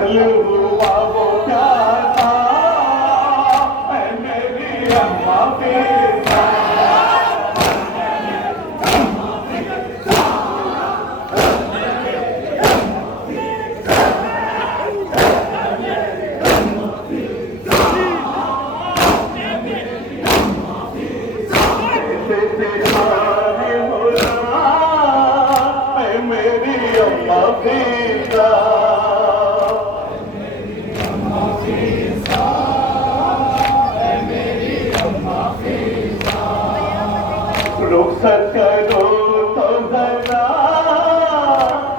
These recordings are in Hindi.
कल हुआ वो प्यार था, ऐ मेरी अम्मा फिजा। रुखसत करो तो जरा,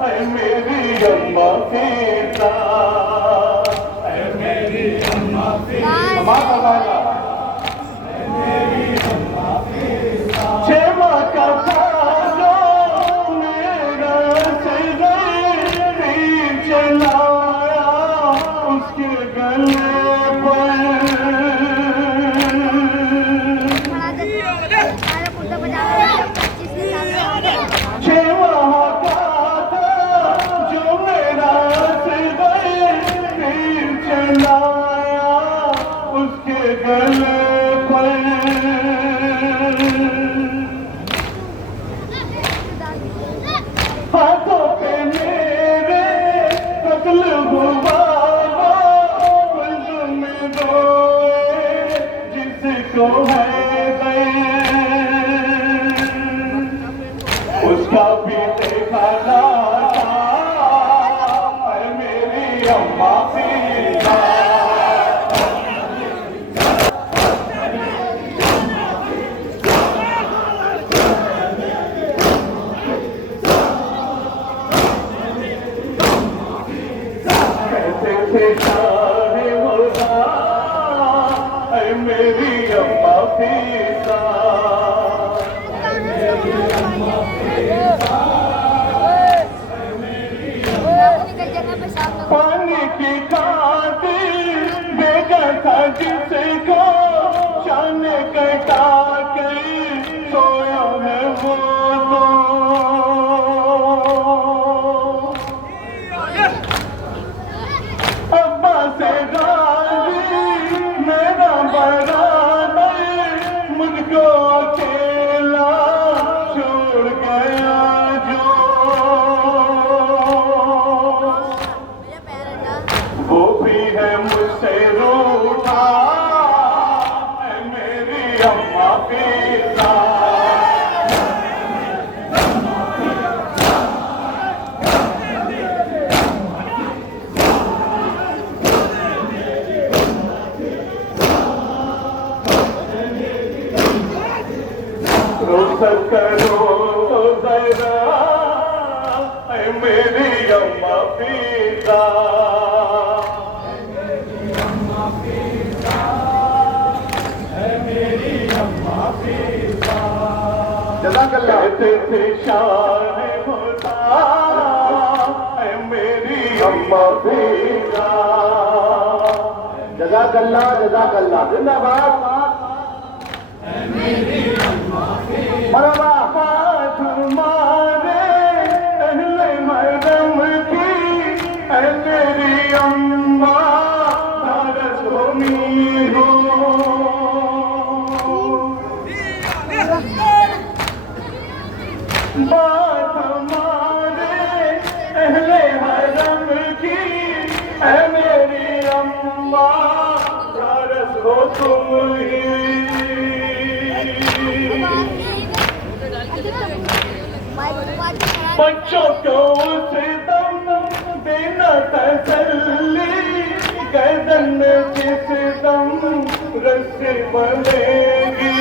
ऐ मेरी अम्मा फिजा, ऐ मेरी अम्मा फिजा। छेमा का जो मेरा तीर चलाया उसके गले पर, छेमा का जो मेरा तीर चलाया उसके गले पर, हाथों पे मेरे कत्ल हुआ गुल्द में रोए जिसको है उसका भी देखा ना था, ऐ मेरी अम्मा फिजा। शाहे होगा ऐ मेरी अम्मा फिजा, पानी की खातिर बेगा था जिसको शान कटा के सोया है वो अब्बा से गाली मेरा बड़ा मुझको अकेला छोड़ गया जो, वो भी है मुझसे रूठा, ऐ मेरी अम्मा फिजा। रुखसत करो तो जरा, ऐ मेरी अम्मा फिजा। कहते थे शान होता ऐ मेरी अम्मा फिजा। जज़ाकल्लाह जज़ाकल्लाह जिंदाबाद। मरहबा। हाथ मारे अहले मरदम की ऐ मेरी अम्मा भारत भूमि हो। बात मारे अहले हरम की ऐ मेरी अम्मा भारत हो तुम ही। बच्चों को उसे दम देना तसल्ली, गर्दन में जिस दम रस्सी बनेगी।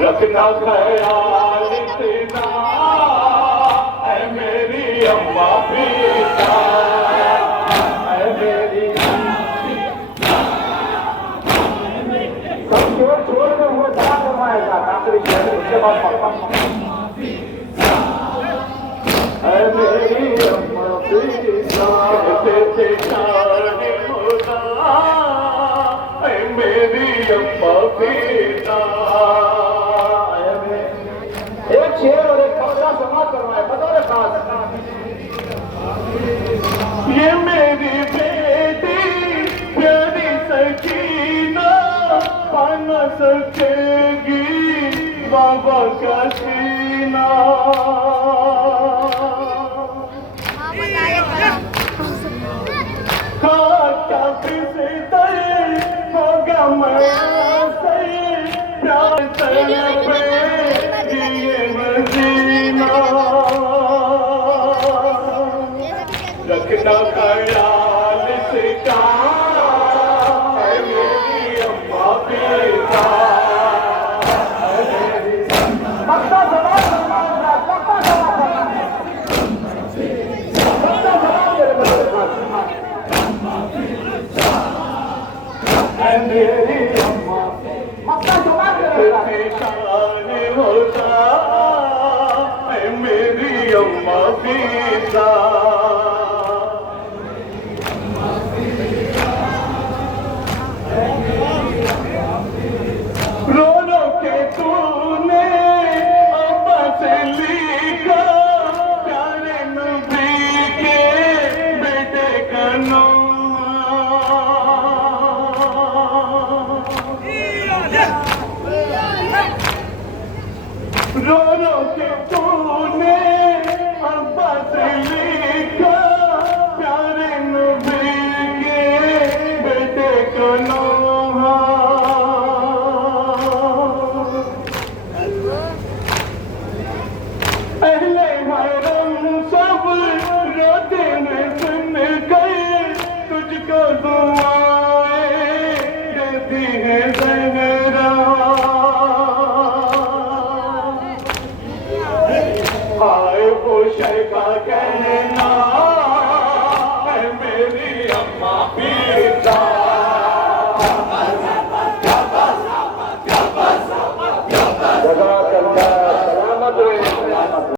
रखना ख्याल इतना ऐ मेरी अम्मा फिजा। ऐ मेरी सब छोड़ छोड़ के वो दवा करवाएगा आखिरी शहर उसके बाद पापा। ऐ मेरी अम्मा फिजा। तेरे शाने होना ऐ मेरी अम्मा फिजा। एक शेर और एक कविता समाप्त करवाए बतौर खास। बाबा का सीना खाता फिसता होगा प्यार पे ये मदीना रखना ख्याल इसका है मेरी अम्मा बेटा पक्का सवाल पक्का सवाल मेरी अम्मा पक्का सवाल पेशान होता है मेरी अम्मा बेटा रो रो के तूने अब्बा से लिखा प्यारे नबी के बेटे का नोहा अहले हरम सब रोते में सुन गए तुझको दुआएं देती है ज़हरा हाय वो शर्का कहने